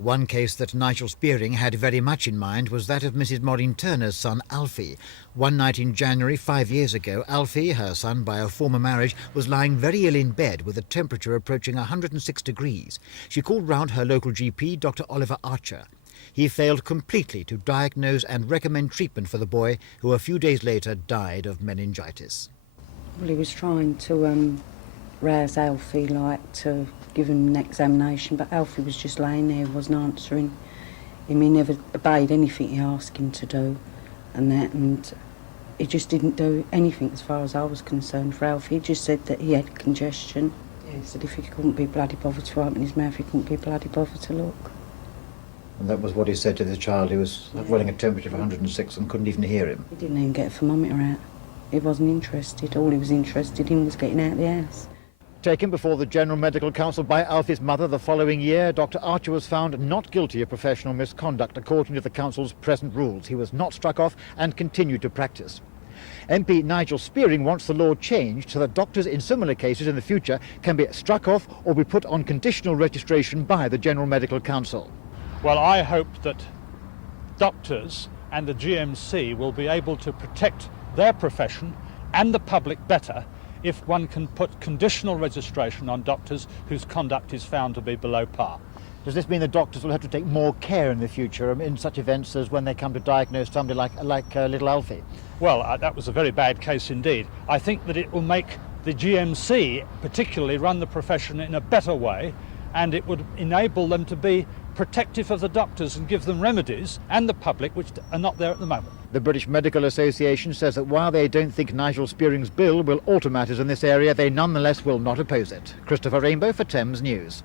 One case that Nigel Speahing had very much in mind was that of Mrs. Maureen Turner's son, Alfie. One night in January 5 years ago, Alfie, her son by a former marriage, was lying very ill in bed with a temperature approaching 106 degrees. She called round her local GP, Dr. Oliver Archer. He failed completely to diagnose and recommend treatment for the boy, who a few days later died of meningitis. Well, he was trying to rouse Alfie, to give him an examination, but Alfie was just laying there, wasn't answering him. He never obeyed anything he asked him to do, and he just didn't do anything as far as I was concerned for Alfie. He just said that he had congestion. He said if he couldn't be bloody bothered to open his mouth, he couldn't be bloody bothered to look. And that was what he said to the child who was running a temperature of 106 and couldn't even hear him. He didn't even get a thermometer out. He wasn't interested. All he was interested in was getting out of the house. Taken before the General Medical Council by Alfie's mother the following year, Dr. Archer was found not guilty of professional misconduct according to the Council's present rules. He was not struck off and continued to practice. MP Nigel Speahing wants the law changed so that doctors in similar cases in the future can be struck off or be put on conditional registration by the General Medical Council. Well, I hope that doctors and the GMC will be able to protect their profession and the public better if one can put conditional registration on doctors whose conduct is found to be below par. Does this mean the doctors will have to take more care in the future in such events as when they come to diagnose somebody like little Alfie? Well, that was a very bad case indeed. I think that it will make the GMC particularly run the profession in a better way, and it would enable them to be protective of the doctors and give them remedies and the public which are not there at the moment. The British Medical Association says that while they don't think Nigel Speahing's bill will alter matters in this area, they nonetheless will not oppose it. Christopher Rainbow for Thames News.